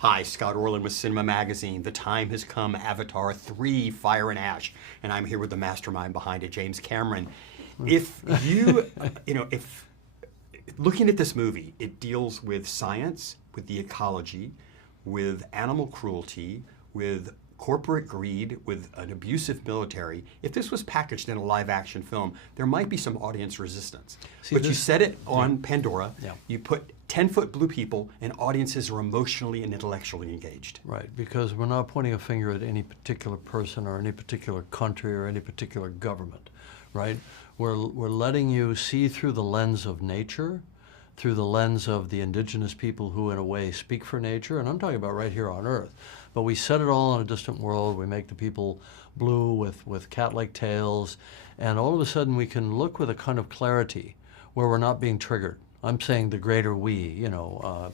Hi, Scott Orland with Cinema Magazine. The time has come, Avatar 3, Fire and Ash, and I'm here with the mastermind behind it, James Cameron. If you, if looking at this movie, it deals with science, with the ecology, with animal cruelty, with corporate greed, with an abusive military. If this was packaged in a live-action film, there might be some audience resistance. But you set it on Pandora, you put 10-foot blue people, and audiences are emotionally and intellectually engaged. Right, because we're not pointing a finger at any particular person or any particular country or any particular government, right? We're letting you see through the lens of nature, through the lens of the indigenous people who, in a way, speak for nature, and I'm talking about right here on Earth. But we set it all in a distant world. We make the people blue with cat-like tails, and all of a sudden we can look with a kind of clarity where we're not being triggered. I'm saying the greater we,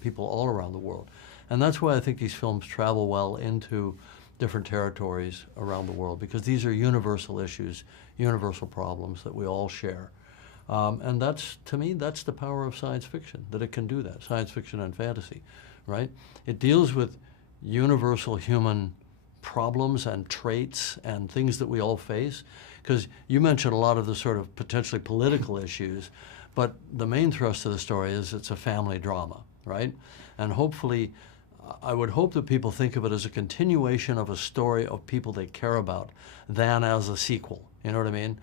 people all around the world. And that's why I think these films travel well into different territories around the world, because these are universal issues, universal problems that we all share. And that's, to me, that's the power of science fiction, that it can do that, science fiction and fantasy, right? It deals with universal human problems and traits and things that we all face, because you mentioned a lot of the sort of potentially political issues, but the main thrust of the story is it's a family drama, right? And hopefully, I would hope that people think of it as a continuation of a story of people they care about than as a sequel. You know what I mean?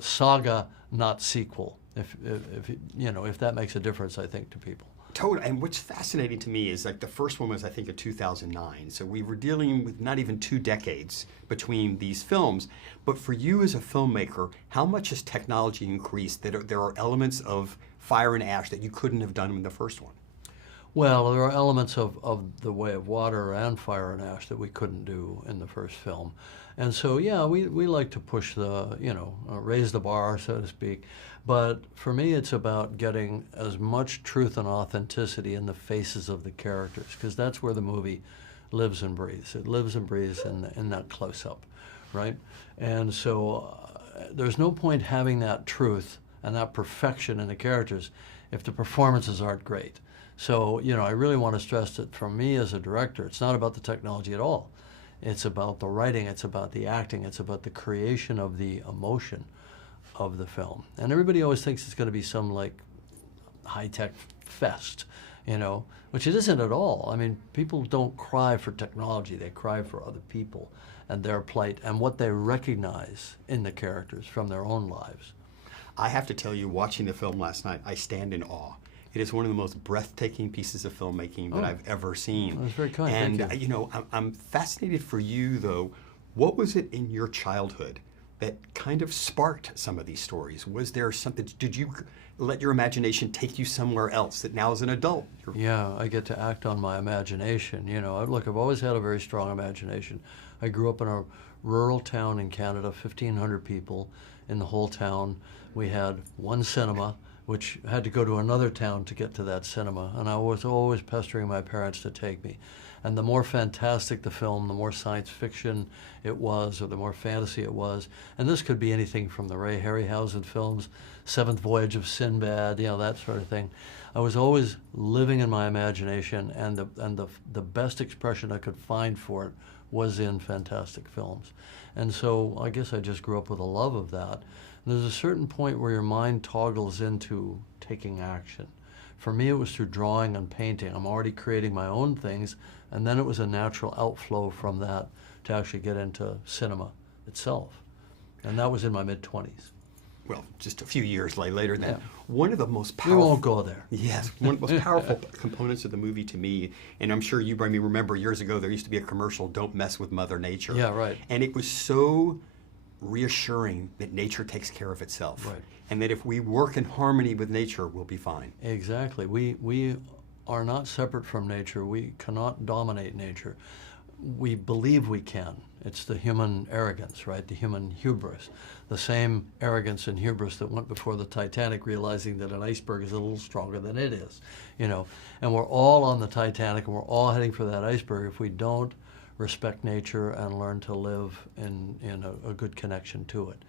Saga, not sequel. If that makes a difference, I think, to people. Totally. And what's fascinating to me is, like, the first one was, I think, in 2009. So we were dealing with not even 2 decades between these films. But for you as a filmmaker, how much has technology increased that there are elements of Fire and Ash that you couldn't have done in the first one? Well, there are elements of The Way of Water and Fire and Ash that we couldn't do in the first film. And so, yeah, we like to push raise the bar, so to speak. But for me, it's about getting as much truth and authenticity in the faces of the characters, because that's where the movie lives and breathes. It lives and breathes in that close-up, right? And so there's no point having that truth and that perfection in the characters if the performances aren't great. So, I really want to stress that for me as a director, it's not about the technology at all. It's about the writing, it's about the acting, it's about the creation of the emotion of the film. And everybody always thinks it's going to be some, like, high-tech fest, which it isn't at all. I mean, people don't cry for technology, they cry for other people and their plight and what they recognize in the characters from their own lives. I have to tell you, watching the film last night, I stand in awe. It is one of the most breathtaking pieces of filmmaking that I've ever seen. That's very kind. And thank you. I'm fascinated for you, though. What was it in your childhood that kind of sparked some of these stories? Was there something? Did you let your imagination take you somewhere else that now as an adult? Yeah, I get to act on my imagination. Look, I've always had a very strong imagination. I grew up in a rural town in Canada, 1,500 people in the whole town. We had one cinema, which had to go to another town to get to that cinema. And I was always pestering my parents to take me. And the more fantastic the film, the more science fiction it was, or the more fantasy it was. And this could be anything from the Ray Harryhausen films, Seventh Voyage of Sinbad, that sort of thing. I was always living in my imagination, and the best expression I could find for it was in fantastic films. And so I guess I just grew up with a love of that. There's a certain point where your mind toggles into taking action. For me, it was through drawing and painting. I'm already creating my own things, and then it was a natural outflow from that to actually get into cinema itself. And that was in my mid-20s. Well, just a few years later then. Yeah. One of the most powerful... We won't go there. Yes, one of the most powerful components of the movie to me, and I'm sure you remember years ago there used to be a commercial, "Don't mess with Mother Nature." Yeah, right. And it was so reassuring that nature takes care of itself. Right. And that if we work in harmony with nature, we'll be fine. Exactly. We are not separate from nature. We cannot dominate nature. We believe we can. It's the human arrogance, right? The human hubris. The same arrogance and hubris that went before the Titanic, realizing that an iceberg is a little stronger than it is, And we're all on the Titanic, and we're all heading for that iceberg if we don't respect nature and learn to live in a good connection to it.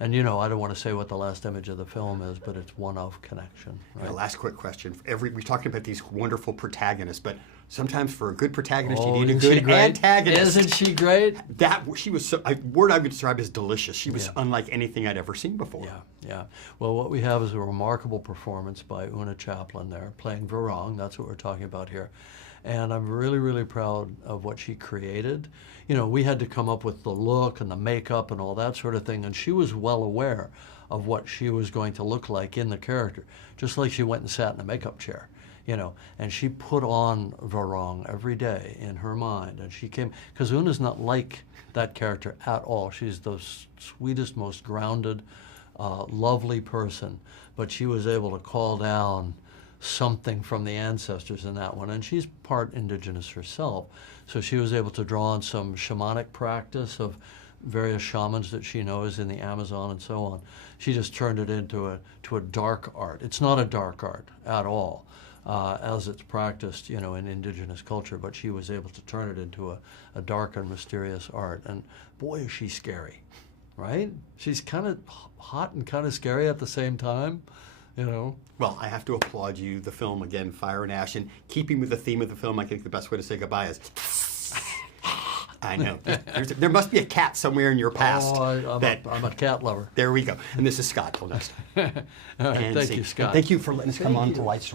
And I don't want to say what the last image of the film is, but it's one of connection. Right? Last quick question. We're talking about these wonderful protagonists, but sometimes for a good protagonist, Oh, you need a isn't she good great? antagonist. Isn't she great? That she was a word I would describe as delicious. She was Yeah. unlike anything I'd ever seen before. Yeah, yeah. Well, what we have is a remarkable performance by Una Chaplin there, playing Varang. That's what we're talking about here. And I'm really, really proud of what she created. You know, we had to come up with the look and the makeup and all that sort of thing, and she was well aware of what she was going to look like in the character, just like she went and sat in a makeup chair. You know, and she put on Varang every day in her mind, and she came, because Una's not like that character at all. She's the sweetest, most grounded, lovely person, but she was able to call down something from the ancestors in that one, and she's part indigenous herself, so she was able to draw on some shamanic practice of various shamans that she knows in the Amazon and so on. She just turned it into a dark art. It's not a dark art at all. As it's practiced, you know, in indigenous culture, but she was able to turn it into a dark and mysterious art. And boy, is she scary, right? She's kind of hot and kind of scary at the same time, you know. Well, I have to applaud you. The film, again, Fire and Ash, and keeping with the theme of the film, I think the best way to say goodbye is I know. There must be a cat somewhere in your past. Oh, I'm a cat lover. There we go. And this is Scott. Till next time. All right, And thank see. you, Scott. Thank you for letting us come Thank on you. to White Storm.